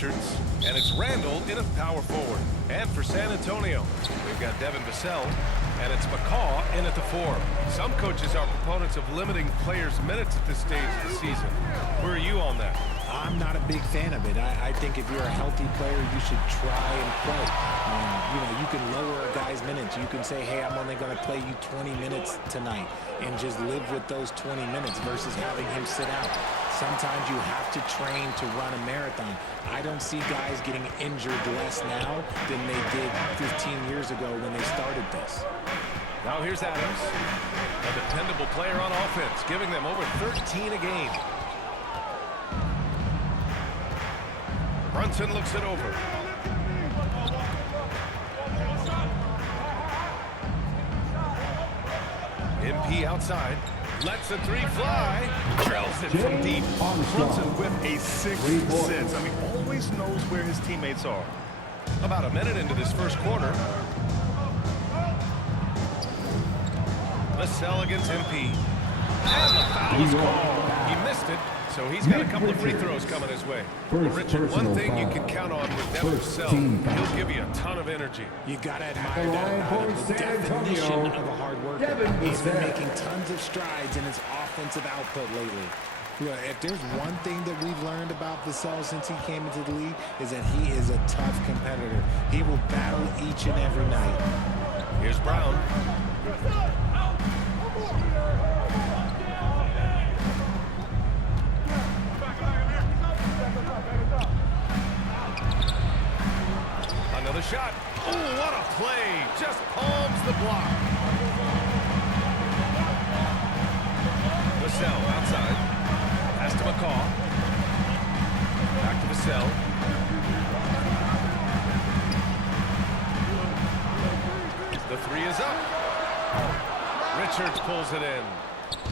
And it's Randall in a power forward. And for San Antonio, we've got Devin Vassell, and it's McCaw in at the 4. Some coaches are proponents of limiting players' minutes at this stage of the season. Where are you on that? I'm not a big fan of it. I think if you're a healthy player, you should try and play. You can lower a guy's minutes. You can say, hey, I'm only going to play you 20 minutes tonight and just live with those 20 minutes versus having him sit out. Sometimes you have to train to run a marathon. I don't see guys getting injured less now than they did 15 years ago when they started this. Now here's Adams, a dependable player on offense, giving them over 13 a game. Brunson looks it over. MP outside. Lets the 3 fly. Drills it from deep. Brunson with a 6th sense. I mean, always knows where his teammates are. About a minute into this first quarter. Vassell against MP. And the foul is called. He missed it, so he's got a couple of free throws coming his way. Well, Richard, one thing you can count on with Devin Vassell, he'll give you a ton of energy. You got to admire that. The definition of a hard worker. He's been making tons of strides in his offensive output lately. If there's one thing that we've learned about Vassell since he came into the league, is that he is a tough competitor. He will battle each and every night. Here's Brown. Another shot. Oh, what a play. Just palms the block. Vassell outside. Pass to McCaw. Back to Vassell. The 3 is up. Richards pulls it in.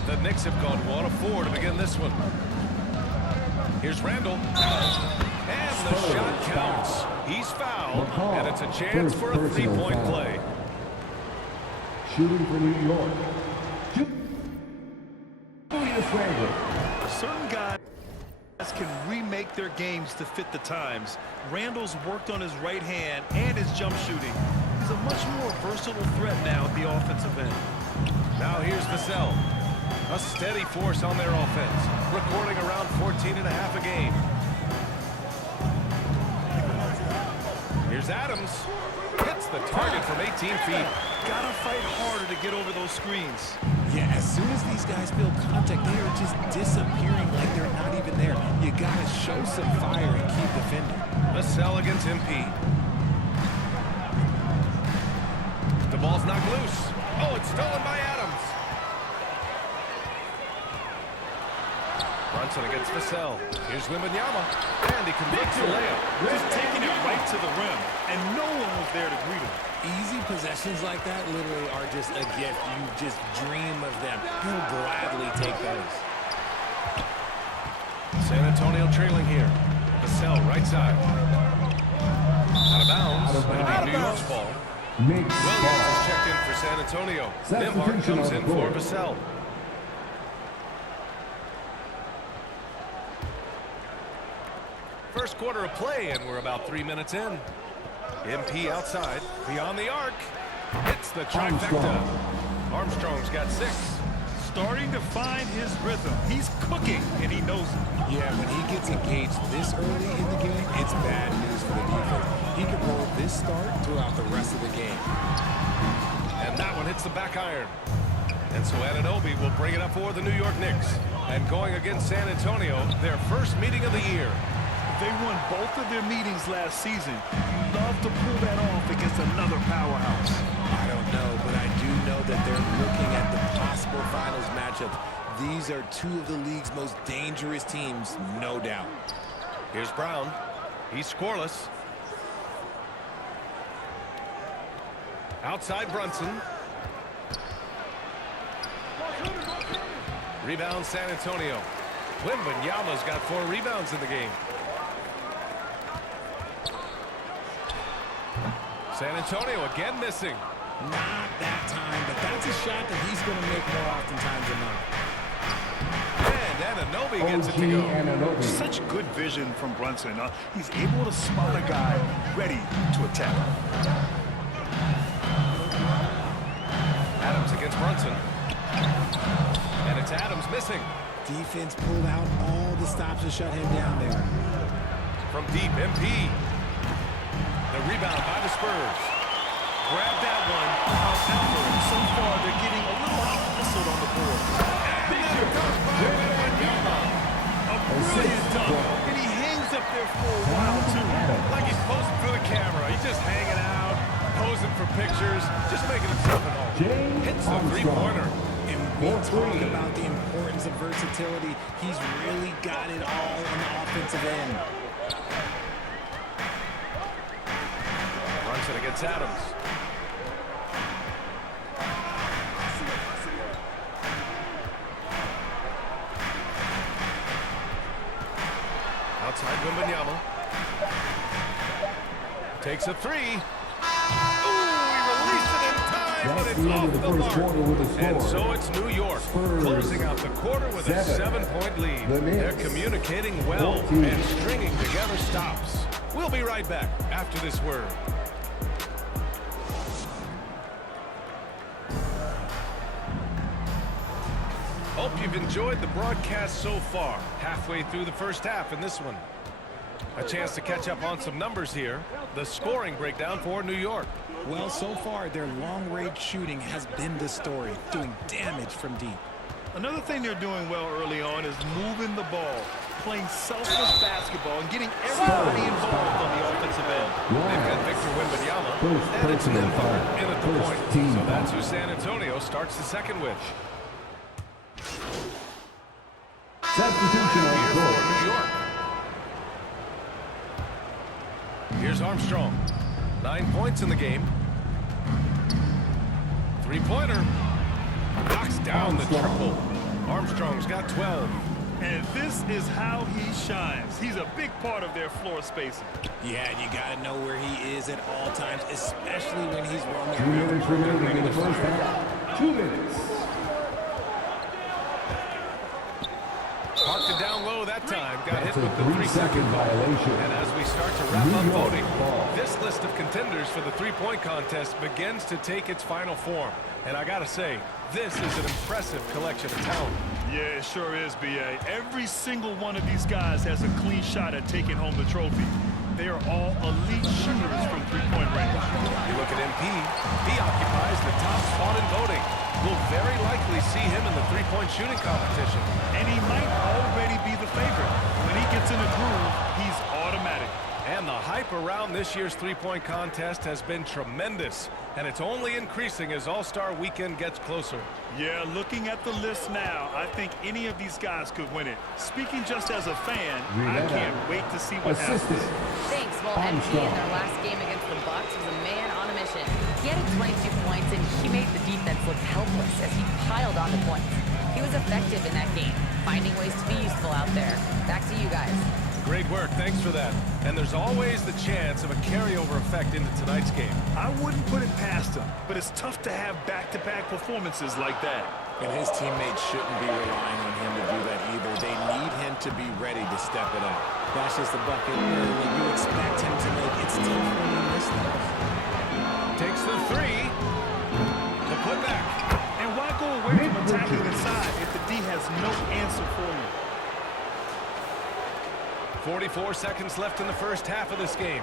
The Knicks have gone 1 of 4 to begin this one. Here's Randall. And the shot counts. He's fouled, and it's a chance for a 3-point play. Shooting for New York. Certain guys can remake their games to fit the times. Randall's worked on his right hand and his jump shooting. He's a much more versatile threat now at the offensive end. Now here's Vassell. A steady force on their offense, recording around 14.5 a game. Here's Adams. Hits the target from 18 feet. Gotta fight harder to get over those screens. Yeah, as soon as these guys feel contact, they are just disappearing like they're not even there. You gotta show some fire and keep defending. Vassell against MP. The ball's knocked loose. Oh, it's stolen by Adams. Brunson against Vassell. Here's Wembanyama. And he converts the layup. Just taking it right to the rim, and no one was there to greet him. Easy possessions like that literally are just a gift. You just dream of them. You'll gladly take those. San Antonio trailing here. Vassell, right side. Out of bounds. It'll be New York's ball. Williams is checked in for San Antonio. Nembhard comes in for Vassell. First quarter of play, and we're about 3 minutes in. MP outside, beyond the arc. Hits the trifecta. Armstrong's got 6. Starting to find his rhythm. He's cooking, and he knows it. Yeah, when he gets engaged this early in the game, it's bad news for the defense. He can roll this start throughout the rest of the game. And that one hits the back iron. And so Anunoby will bring it up for the New York Knicks. And going against San Antonio, their first meeting of the year. They won both of their meetings last season. You'd love to pull that off against another powerhouse. I don't know, but I do know that they're looking at the possible finals matchup. These are 2 of the league's most dangerous teams, no doubt. Here's Brown. He's scoreless. Outside Brunson. Rebound San Antonio. Wembanyama's got 4 rebounds in the game. San Antonio again missing. Not that time, but that's a shot that he's going to make more oftentimes than not. And Anunoby gets it to go. Such good vision from Brunson. He's able to spot a guy ready to attack. Adams against Brunson. And it's Adams missing. Defense pulled out all the stops to shut him down there. From deep, MP. The rebound by the Spurs. Grab that one. So far, they're getting a little out-hustled on the board. A brilliant dunk. And he hangs up there for a while, too. Like he's posing for the camera. He's just hanging out, posing for pictures, just making himself at home. Hits the three-pointer. And we talk about the importance of versatility. He's really got it all on the offensive end. Brunson against Adams. Outside Wembanyama. Takes a three. Ooh, he released it in time, but it's off the mark. And so it's New York closing out the quarter with a 7-point lead. They're communicating well and stringing together stops. We'll be right back after this word. Hope you've enjoyed the broadcast so far. Halfway through the first half in this one. A chance to catch up on some numbers here. The scoring breakdown for New York. Well, so far, their long-range shooting has been the story, doing damage from deep. Another thing they're doing well early on is moving the ball, playing selfless basketball, and getting everybody involved on the offensive end. They've got Victor Wembanyama, and it's Nimble in at the point. So that's who San Antonio starts the second with. Substitution on the court. New York. Here's Armstrong. 9 points in the game. Three-pointer. Knocks down the triple. Armstrong's got 12. And this is how he shines. He's a big part of their floor spacing. Yeah, you got to know where he is at all times, especially when he's roaming 2 around. minutes remaining in the first half. 2 minutes. Parked it down low that time. Got That's hit with the a 3-second 3-second violation. And as we start to wrap up New York voting, ball. this list of contenders for the three-point contest begins to take its final form. And I got to say, this is an impressive collection of talent. Yeah, it sure is, B.A. Every single one of these guys has a clean shot at taking home the trophy. They are all elite shooters from three-point range. You look at MP, he occupies the top spot in voting. We'll very likely see him in the three-point shooting competition. And he might already be the favorite. When he gets in a groove, he's automatic. And the hype around this year's three-point contest has been tremendous. And it's only increasing as All-Star Weekend gets closer. Yeah, looking at the list now, I think any of these guys could win it. Speaking just as a fan, I can't wait to see what happens. Thanks. Well, MP in their last game against the Bucks was a man on a mission. He had 22 points, and he made the defense look helpless as he piled on the points. He was effective in that game, finding ways to be useful out there. Back to you guys. Great work. Thanks for that. And there's always the chance of a carryover effect into tonight's game. I wouldn't put it past him, but it's tough to have back-to-back performances like that. And his teammates shouldn't be relying on him to do that either. They need him to be ready to step it up. That's just the bucket when you expect him to make. It's tough when you miss those. Takes the three. The putback. And why go away from attacking inside if the D has no answer for you? 44 seconds left in the first half of this game.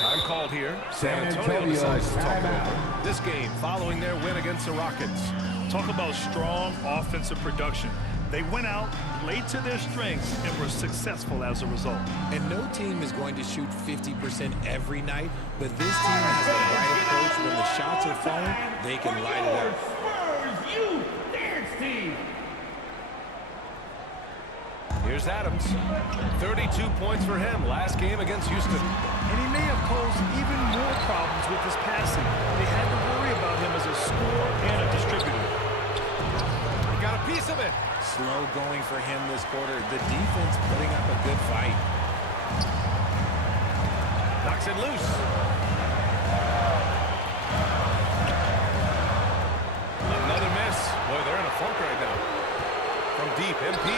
Time called here. San Antonio decides to talk about this game following their win against the Rockets. Talk about strong offensive production. They went out, played to their strengths, and were successful as a result. And no team is going to shoot 50% every night, but this team has the right approach. When the shots are falling, they can light it up. Spurs Youth Dance Team. Here's Adams. 32 points for him last game against Houston. And he may have posed even more problems with his passing. They had to worry about him as a scorer and a distributor. He got a piece of it. Slow going for him this quarter. The defense putting up a good fight. Knocks it loose. Another miss. Boy, they're in a funk right now. From deep, MP.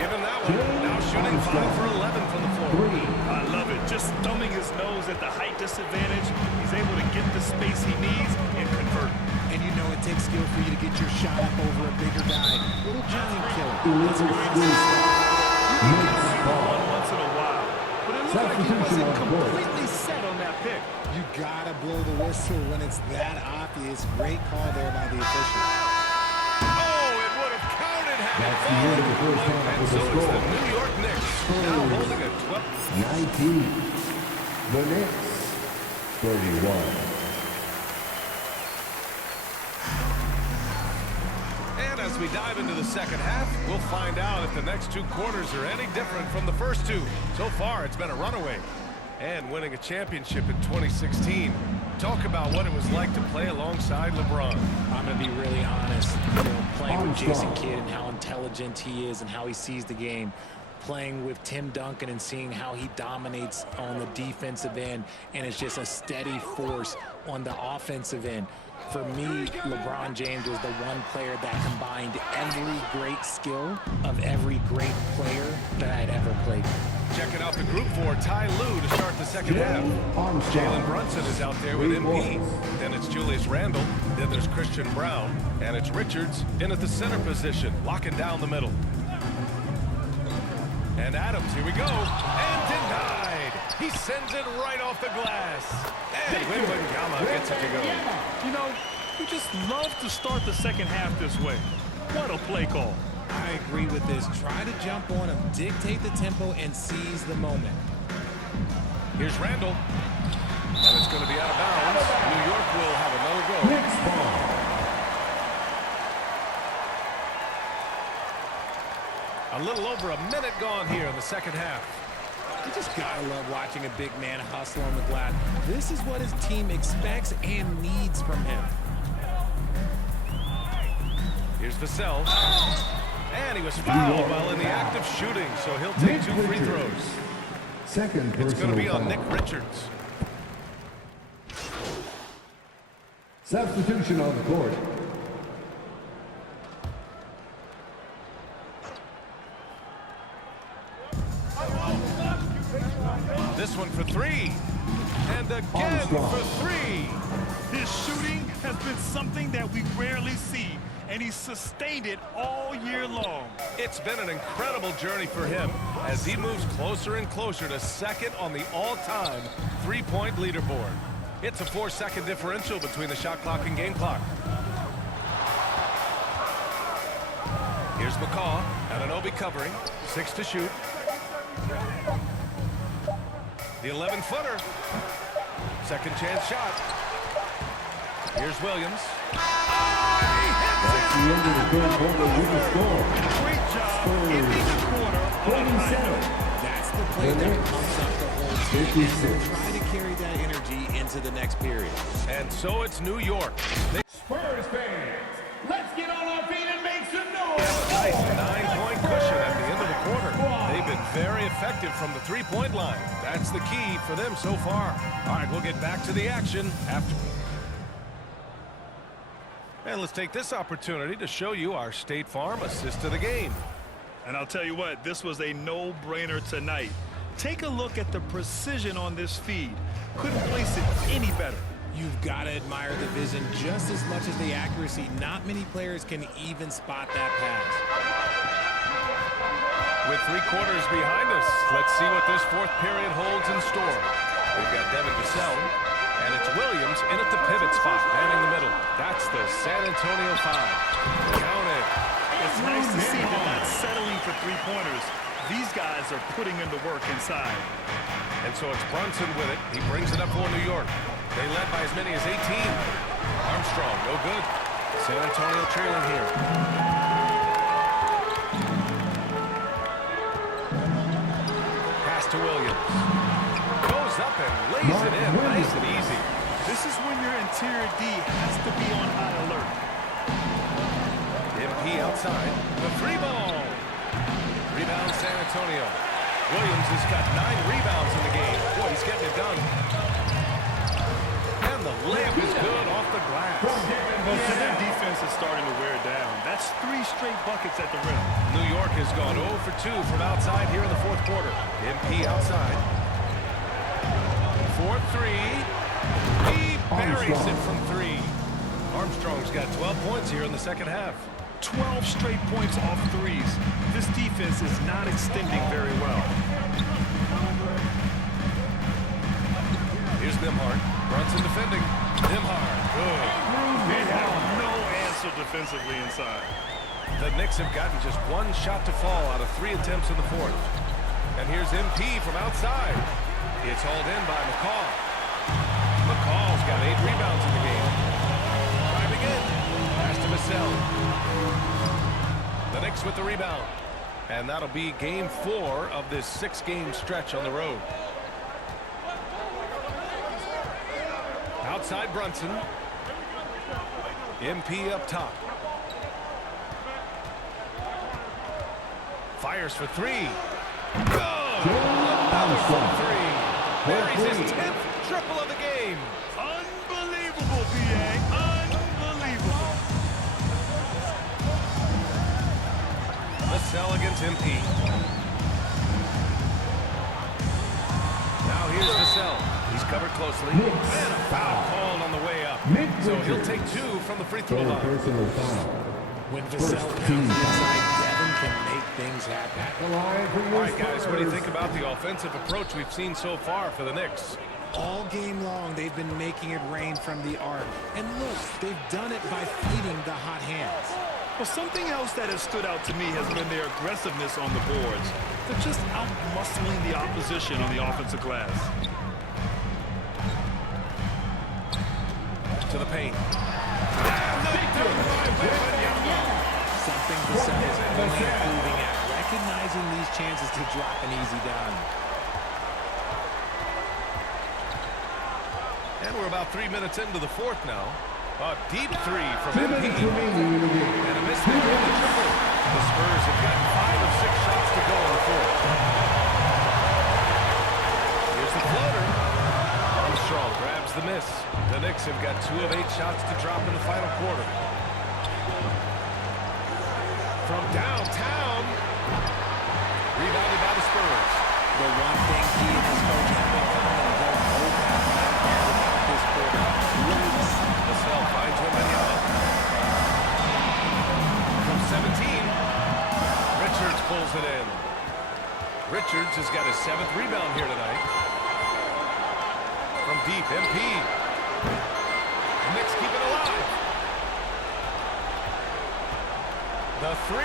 Given that one. Now shooting 5 for 11 from the floor. I love it. Just thumbing his nose at the height disadvantage. He's able to get the space he needs and convert. And you know it takes skill for you to get your shot up over a bigger guy. Little giant killer. That's a great One once in a while. But it looked like he wasn't completely set on that pick. You gotta blow the whistle when it's that obvious. Great call there by the official. Oh, it would have counted had it That's the end of the first half And with so the it's score. the New York Knicks now holding a 12. 19. The Knicks, 31. And as we dive into the second half, we'll find out if the next two quarters are any different from the first two. So far, it's been a runaway. And winning a championship in 2016. Talk about what it was like to play alongside LeBron. I'm going to be really honest. You know, playing with Jason Kidd and how intelligent he is and how he sees the game. Playing with Tim Duncan and seeing how he dominates on the defensive end. And it's just a steady force on the offensive end. For me, LeBron James was the one player that combined every great skill of every great player that I had ever played. Checking out the group for Ty Lue to start the second half. Jalen Brunson is out there with MP. Then it's Julius Randle. Then there's Christian Brown. And it's Richards in at the center position, locking down the middle. And Adams, here we go. And denied. He sends it right off the glass. And Wembanyama gets it to go. You know, you just love to start the second half this way. What a play call. I agree with this. Try to jump on him, dictate the tempo, and seize the moment. Here's Randall. And it's going to be out of bounds. New York will have another go. Knicks ball. A little over a minute gone here in the second half. You just gotta love watching a big man hustle on the glass. This is what his team expects and needs from him. Here's Vassell. And he was fouled while in the act of shooting, so he'll take two free throws. Second It's going to be on personal Nick foul. Richards. Substitution on the court. This one for three. And again for three. His shooting has been something that we rarely see, and he's sustained it all year long. It's been an incredible journey for him as he moves closer and closer to second on the all-time three-point leaderboard. It's a 4-second differential between the shot clock and game clock. Here's McCaw. Anunoby covering. 6 to shoot. The 11-footer. Second chance shot. Here's Williams. That's the end of the third quarter with the score. Great job ending the quarter on a high 47. note. That's the play that pumps up the whole team. 56. Try to carry that energy into the next period. And so it's New York. They Spurs fans, let's get on our feet and make some noise. have a nice 9-point cushion at the end of the quarter. They've been very effective from the three-point line. That's the key for them so far. All right, we'll get back to the action after. And let's take this opportunity to show you our State Farm assist to the game. And I'll tell you what, this was a no-brainer tonight. Take a look at the precision on this feed. Couldn't place it any better. You've got to admire the vision just as much as the accuracy. Not many players can even spot that pass. With 3 quarters behind us, let's see what this fourth period holds in store. We've got Devin Vassell, and it's Williams in at the pivot spot, manning the middle. That's the San Antonio 5. Count it. It's nice to see they're not settling for three-pointers. These guys are putting in the work inside. And so it's Brunson with it. He brings it up for New York. They led by as many as 18. Armstrong, no good. San Antonio trailing here. Pass to Williams. Goes up and lays it in. Nice and easy. This is when your interior D has to be on high alert. MP outside. The free ball. Rebound San Antonio. Williams has got 9 rebounds in the game. Boy, he's getting it done. And the layup is good off the glass. Well, so their defense is starting to wear down. That's 3 straight buckets at the rim. New York has gone 0 for 2 from outside here in the fourth quarter. MP outside. 4-3. He buries it from 3. Armstrong's got 12 points here in the second half. 12 straight points off threes. This defense is not extending very well. Here's Nembhard. Brunson defending. Nembhard. Good. They have no answer defensively inside. The Knicks have gotten just 1 shot to fall out of 3 attempts in the fourth. And here's MP from outside. It's hauled in by McCall. McCall's got 8 rebounds in the game. Trying again. Pass to Vassell. The Knicks with the rebound. And that'll be game 4 of this 6-game stretch on the road. Outside Brunson. MP up top. Fires for 3. Good! Another from 3. Buries his 10th triple of the game. Unbelievable, B.A. Unbelievable. Vassell against MP. Now here's Vassell. He's covered closely. And a foul called on the way up. So he'll take 2 from the free throw line. When Vassell comes inside, Devin can make things happen. All right, guys, what do you think about the offensive approach we've seen so far for the Knicks? All game long, they've been making it rain from the arc. And look, they've done it by feeding the hot hands. Well, something else that has stood out to me has been their aggressiveness on the boards. They're just out-muscling the opposition on the offensive glass. To the paint. Something Vassell is really improving at, recognizing these chances to drop an easy dime. And we're about 3 minutes into the fourth now. A deep 3 from MP. And a missed on the triple. The Spurs have got 5 of 6 shots to go in the fourth. Here's the floater. Armstrong grabs the miss. The Knicks have got 2 of 8 shots to drop in the final quarter. From downtown. Rebounded by the Spurs. The one thing he and his coach have in common, they're both about this quarter. Vassell finds Wembanyama. From 17. Richards pulls it in. Richards has got his 7th rebound here tonight. From deep, MP. The Knicks keep it alive. The 3.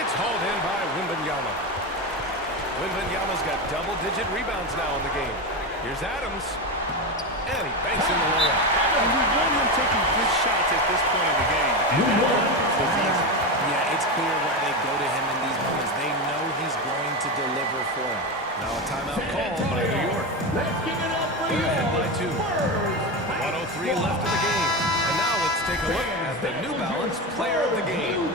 It's hauled in by Wembanyama. Wembanyama's got double-digit rebounds now in the game. Here's Adams. And he banks in the layup. And we want him taking good shots at this point of the game. And that is easy. Yeah, it's clear why they go to him in these moments. They know he's going to deliver for them. Now a timeout called by New York. Let's give it up for They're ahead by 2. Spurs. 1:03 left in the game. And now let's take a look at the New Balance Player of the Game.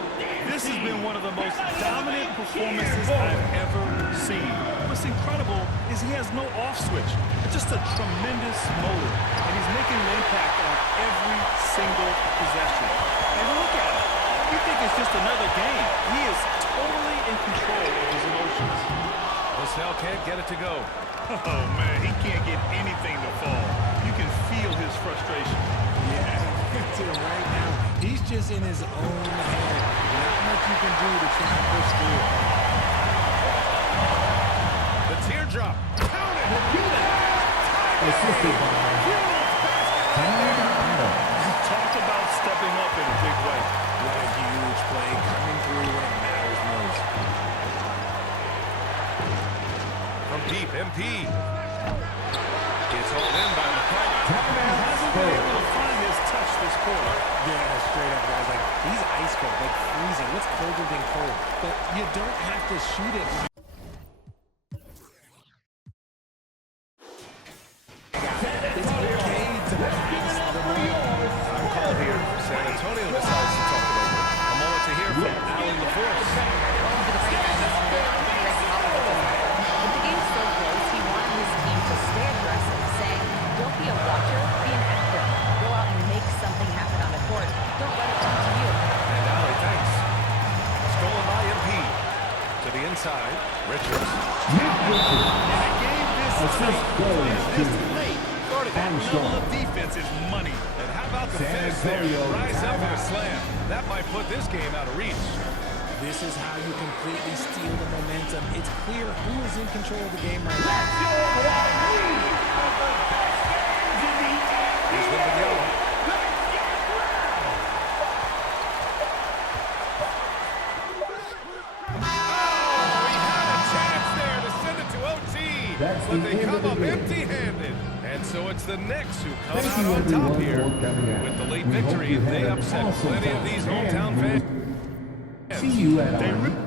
This has been one of the most dominant performances I've ever seen. What's incredible is he has no off switch. It's just a tremendous motor. And he's making an impact on every single possession. And look at him. You think it's just another game. He is totally in control of his emotions. Vassell can't get it to go. Oh, man, he can't get anything to fall. You can feel his frustration. Yeah, to right now, he's just in his own head. Not much you can do to try and push through it. The teardrop. Count it. Assisted by Talk about stepping up in a big way. What a huge play coming through when it matters most. From deep, MP. It's hauled in by McCall. Hasn't been able to find his touch this quarter. Yeah, straight up, guys. Like, he's ice cold, like freezing. What's colder than cold? But you don't have to shoot it. It's okay to pass the ball. Time call here. San Antonio decides to talk it over. A moment to hear from Allen LaForce. With the game's so close, he wanted his team to stay aggressive, saying, don't be a watcher, be an actor. Go out and make something happen on the court. Assist goes to that level of defense is money. And how about the San finish there? Antonio Rise up for a timeout. slam. That might put this game out of reach. This is how you completely steal the momentum. It's clear who is in control of the game right now. That's your one lead of the best games in the Here's NBA. Wembanyama. Let's get real. Oh, he had a chance there to send it to OT. That's But the they end come of the up game. empty-handed. And so it's the Knicks who come Thank out you, on everyone, top here. for coming out. With the late We hope victory, you had they an upset awesome plenty of time. these And hometown we fans. will see you at They our really